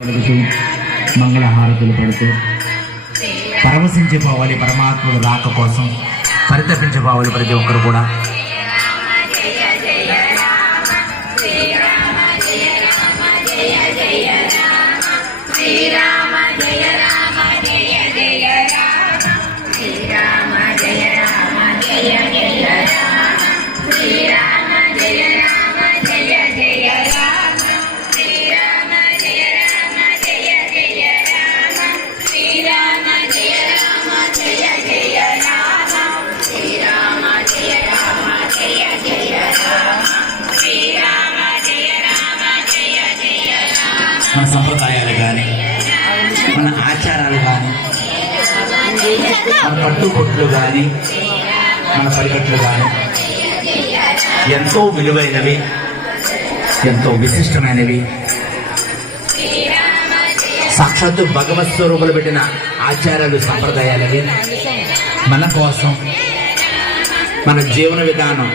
పలుకుతూ మంగళహారతులు పడుతూ పరవశించిపోవాలి పరమాత్ముడు రాక కోసం పరితపించిపోవాలి ప్రతి ఒక్కరు కూడా. మన సంప్రదాయాలు కానీ మన ఆచారాలు కానీ మన పట్టుబొట్లు కానీ మన పరికట్లు కానీ ఎంతో విలువైనవి ఎంతో విశిష్టమైనవి. సాక్షాత్తు భగవత్ స్వరూపులు పెట్టిన ఆచారాలు సంప్రదాయాలవి మన కోసం మన జీవన విధానం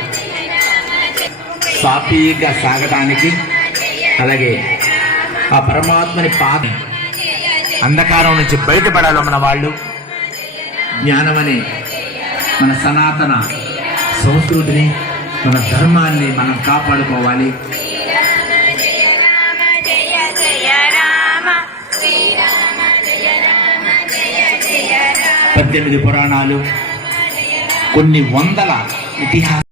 సాఫీగా సాగటానికి అలాగే ఆ పరమాత్మని పాద అంధకారం నుంచి బయటపడాలో మన వాళ్ళు జ్ఞానం అనే మన సనాతన సంస్కృతిని మన ధర్మాన్ని మనం కాపాడుకోవాలి. పద్దెనిమిది పురాణాలు కొన్ని వందల ఇతిహాస